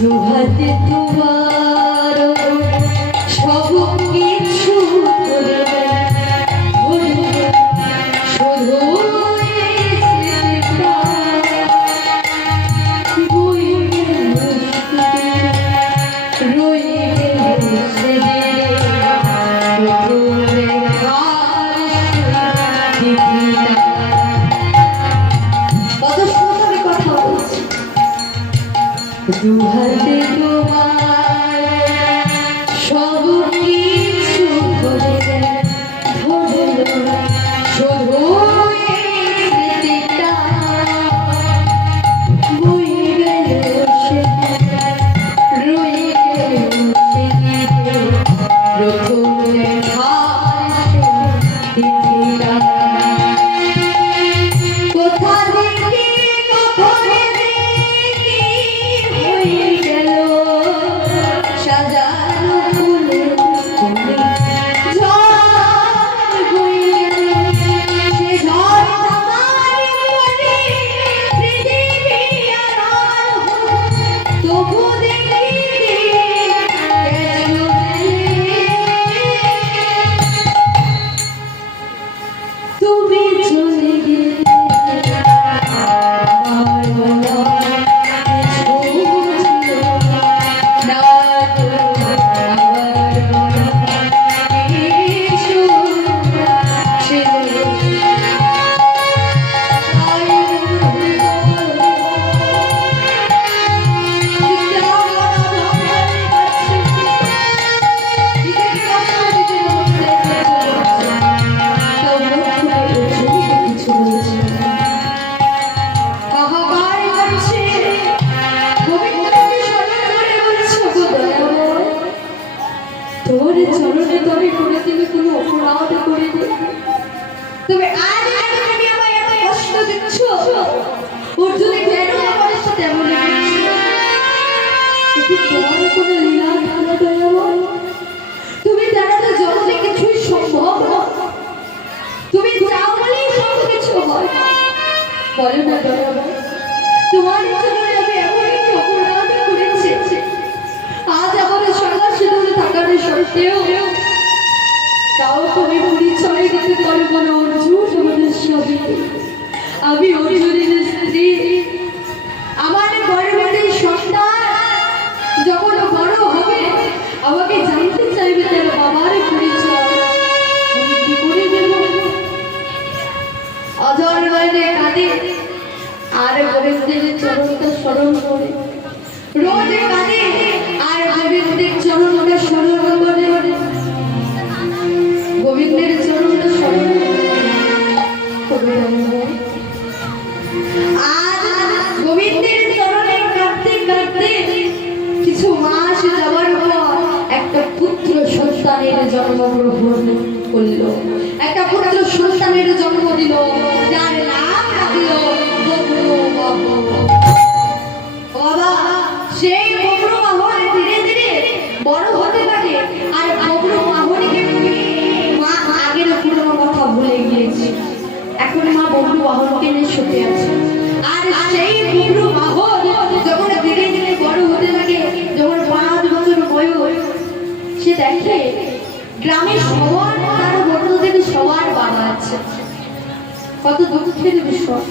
দুহাতে তোমার সব কিছু করে শুধু দুহাতে তোমার সব কিছু করে ধরল শুধু স্মৃতিটা বয়ে গেল সে রয়ে গেল স্মৃতিতে প্রথম দেখার স্মৃতিটা কোথা থেকে কখন তোর চরণে তবে করে দিলে কোনো অপরাধ করে দিলে তবে আজ তুমি আমায় এত কষ্ট দিচ্ছ ওর যদি কেন আমার সাথে এমন তোমার কোনো লীলা খেলা দয়াময় তুমি জানো তো জগতে কিছুই সম্ভব তুমি চাও বলেই সব কিছু হয় বলে না দয়াময় তোমার জন্য আমি এমন একটি অপরাধ করেছি আজ আমার সদা সিঁদুরে থাকার সত্ত্বেও তাও তুমি পরিচয় দিতে পারবো না অর্জুন আমাদের স্বামী আমি অর্জুনের স্ত্রী আমার গর্ভবতী সন্তান যখন বড় হবে আমাকে জানতে চাইবে তার বাবার পরিচয় আমি কি করে দেব অজর নয়নে কাঁদে আর গোবিন্দের চরণটা স্মরণ করে রোজ কাঁদে আর গোবিন্দের চরণটা স্মরণ করে গোবিন্দের চরণটা স্মরণ আর গোবিন্দের চরণে কাঁদতে কাঁদতে কিছু মাস যাওয়ার পর একটা পুত্র সন্তানের জন্মগ্রহণ করল একটা পুত্র সন্তানের জন্ম দিল যার নাম রাখল বাবা সেই বব্র বাহন ধীরে ধীরে বড় হতে থাকে আর বব্র বাহনকে মা আগের পুরনো কথা ভুলে গিয়েছে এখন মা বব্র বাহনকে নিয়ে শুতে আছে আর সেই বব্র বাহন যখন ধীরে ধীরে বড় হতে থাকে যখন 5 বছর বয়স সে দেখে গ্রামের সবার তার বড়দের সবার বাবা আছে কত দুঃখের বিষয়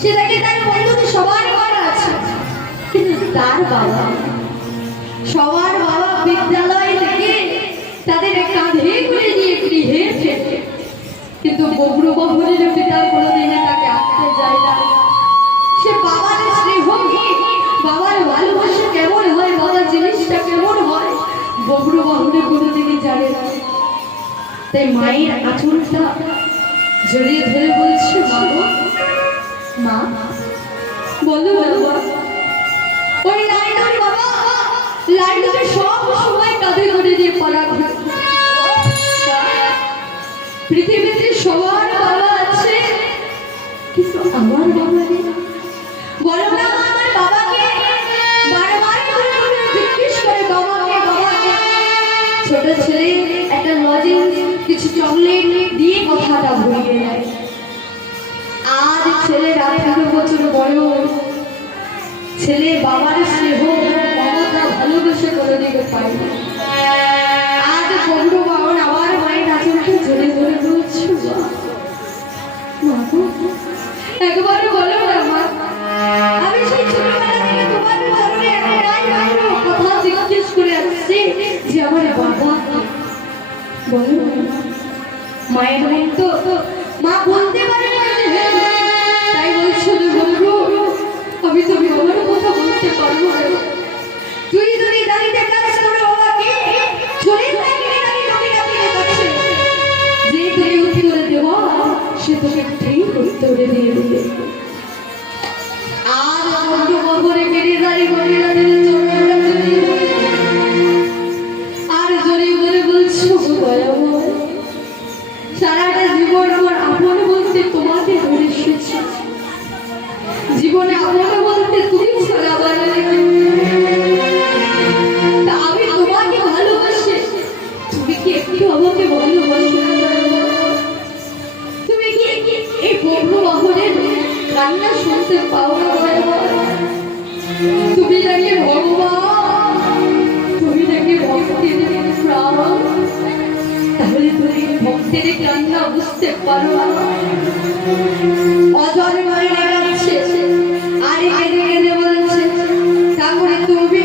সে দেখে তার বন্ধুদের সবার বাবা আছে কিন্তু তার বাবা সবার বাবা বিদ্যালয় থেকে তাদের কাঁধে করে নিয়ে গৃহে ফেরে কিন্তু বব্র বাহনের পিতা কোনোদিনে তাকে আঁকতে যায় না সে বাবার স্নেহ বাবার ভালোবাসা কেমন হয় বাবার জিনিসটা কেমন হয় বব্র বাহনে কোনোদিনই জানে না তাই মায়ের আঁচলটা জড়িয়ে ধরে বলছে মা বলো বাবা ওই লাইনার বাবা লাইনাকে সব সময় কাঁধে করে দিয়ে পড়া পৃথিবীতে সবার বাবা আছে কিন্তু আমার বাবা নেই বলো না আমার বাবাকে বারবার জিজ্ঞেস করে বাবাকে ছোট ছেলে একটা লজেন্স কিছু চকলেট দিয়ে কথাটা ভুলিয়ে দেয় আজ ছেলের 18 বছর বয়স ছেলে বাবার স্নেহ বলো মায়ের মন তো মা বলতে পারে না যে তাই বলছো যে বলবো আমি তো আমার কথা বলতে পারবো না তুই যদি দাঁড়িয়ে কাজ করে বাবাকে চলে যাবি কাছে যে তুই উত্তরে দেওয়া সে তোকে ঠিক উত্তরে দিয়ে দেবে আর অন্য খবরে মেরে দাঁড়িয়ে আর জড়ি বলে বলছো দয়াময় সারাটা জীবন আমার আপন বলতে তোমাকে ধরে এসেছে জীবনে আপন বলতে তুমি ছাড়া আমি তোমাকে ভালোবাসি তুমি কি একটু আমাকে ভালোবাসো তুমি কি এই বব্রু বাহনের কান্না শুনতে পাও না তুমি নাকি ভগবান তুমি নাকি ভক্তের প্রাণ তাহলে তুমি ভক্তের কান্না বুঝতে পারো অজরে মারি লাগাচ্ছে আর কেঁদে কেঁদে বলছে তারপরে তুমি